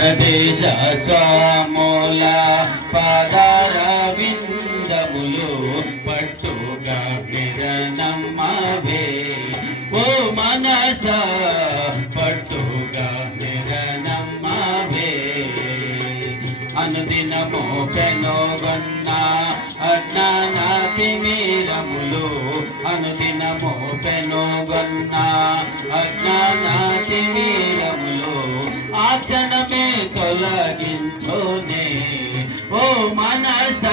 పరదేశ స్వాముల పాదార విందములు పట్టుగా నిరనమ్మవే ఓ మనస పట్టుగా నిరనమ్మవే అనుదినము పెనుగొన్న అజ్ఞానాతిమీరములు అనుదినము పెనుగొన్న అజ్ఞానాతిమీరములు ఆ క్షణమే తొలగించునే ఓ మనస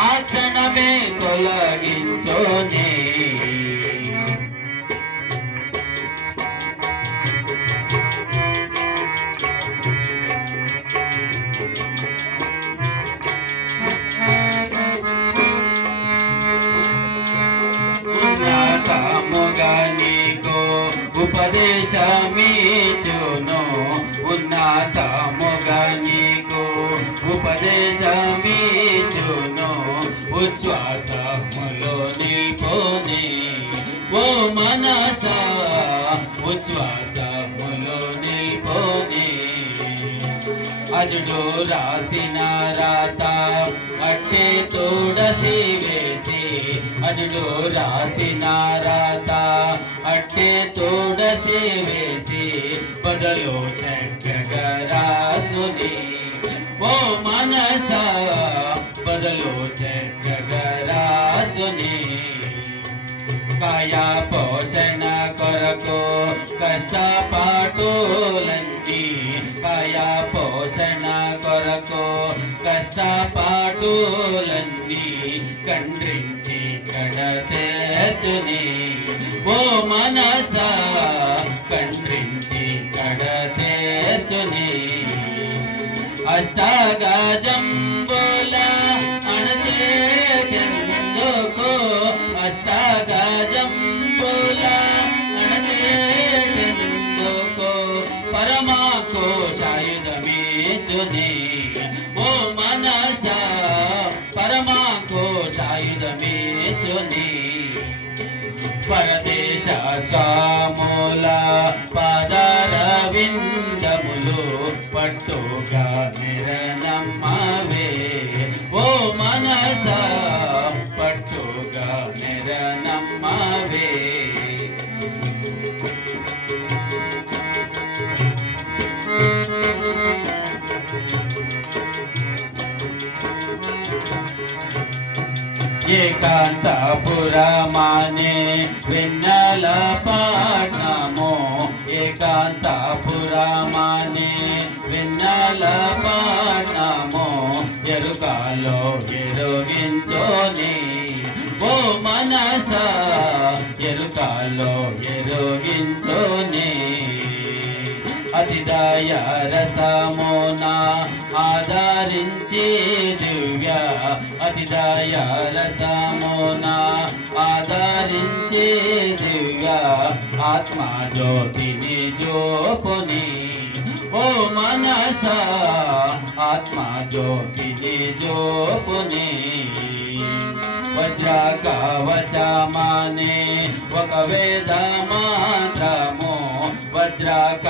ఆ క్షణమే తొలగించునే ఉన్నతముగా నీకు ఉపదేశమిచ్చును ఉన్నతముగా నీకు ఉపదేశమిచ్చును ఉచ్ఛ్వాసములో నిల్పుని ఓ మనస ఉచ్ఛ్వాసములో నిల్పుని అజుడు రాసిన రాత అట్టే తోడసి వేసి అజుడు రాసిన రాత అట్టే తోడసి వేసి బదులు చక్కగా రాసుని ఓ మనస బదులు చక్కగా రాసుని కాయ పోషణ కొరకు కష్టపాటులన్నీ కాయ పోషణ కొరకు కష్టపాటులన్నీ ఖండ్రించి కడతేర్చుని ఓ మనస ఖండ్రించి కడతేర్చుని అష్టాగజంబుల అణచేందుకు అష్టాగజంబుల అణచేందుకు పరమాకోశాయుధమేచుని ఓ మనస పరమాకోశాయుధమేచుని పరదేశ స్వాముల పాదార విందములు పట్టుగా నిరనమ్మవే ఓ మనస పట్టుగా నిరనమ్మవే ఏకాంతపురమానే వెన్నెల పట్నము ఏకాంతపురమానే వెన్నెల పట్నము ఎరుకలో ఎరుగించోని ఓ మనస ఎరుకలో ఎరుగించోని అతిదయ రసమున ఆదరించి దివ్య అతిదయ రసమున ఆదరించి దివ్య ఆత్మజ్యోతిని జోపుని ఓ మనస ఆత్మజ్యోతిని జోపుని వజ్రకవచమానే ఒక వేద మంత్రము వజ్రకవచమానే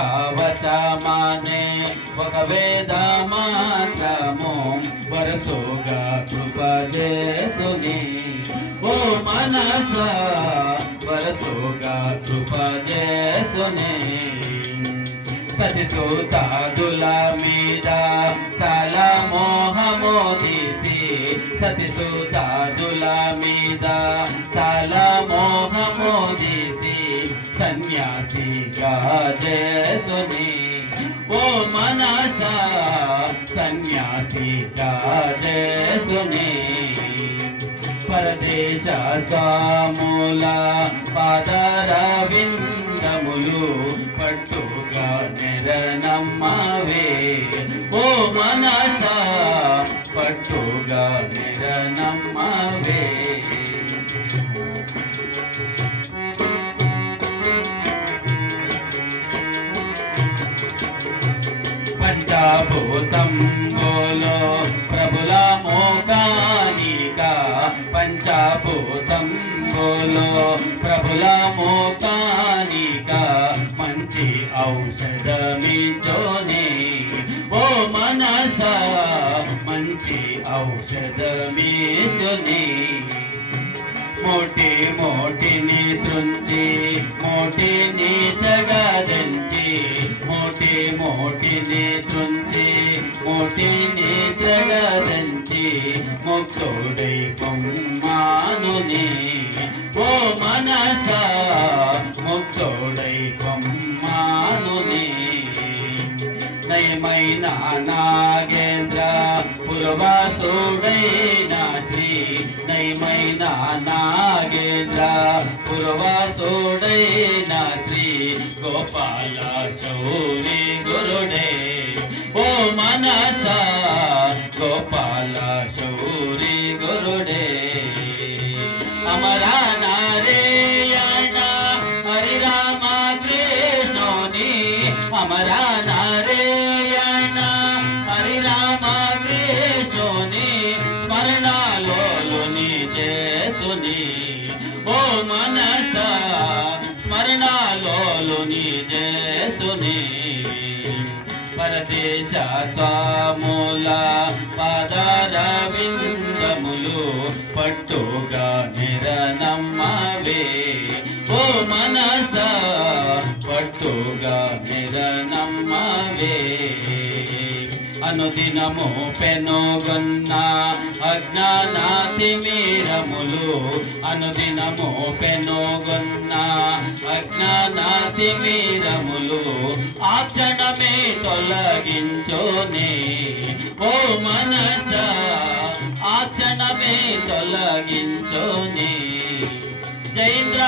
ఒక వేద మంత్రము వరసుగా కృపజేసుని ఓ మనస వరసుగా కృపజేసుని సతిసూతాదుల మీద చాలా మోహము తీసి సతిసూతాదుల మీద చాలా మోహము తీసి సన్యాసిగా చేసుని ఓ మనస సన్యాసిగా చేసుని పరదేశ స్వాముల పాదార విందములు పట్టుగా నిరనమ్మవే ఓ మనస పట్టుగా నిరనమ్మవే పంచభూతంబులో ప్రభుల మోకానిక పంచభూతంబులో ప్రభుల మోకానిక మంచి ఔషధమిచ్చోని మోటిని తుంచి మోటిని తగదంచి మోటిని తుంచి మోటిని తగదంచి ముక్తుడై పొమ్మానుని ఓ మనసా ముక్తుడై పొమ్మానుని నయమైన నాగేంద్ర పురవాసుడైన శ్రీ నయమైన నాగేంద్ర పురవాసుడైన శ్రీ గోపాల శౌరి గురుడే ఓ మనస గోపాల శౌరి గురుడే అమరా నారాయణ హరి రామ కృష్ణుని అమరా నారాయణ హరి రామ కృష్ణుని స్మరణలోని చేతుని ఓ మనస స్మరణలోని చేతుని పరదేశ స్వాముల పాదరవిందములు పట్టుగా నిరనమ్మవే ఓ మనస పట్టుగా నిరనమ్మవే అనుదినము పెనుగొన్న అజ్ఞానాతిమీరములు అనుదినము పెనుగొన్న అజ్ఞానాతిమీరములు ఆ క్షణమే తొలగించోనే ఓ మనస ఆ క్షణమే తొలగించోనే జైంద్ర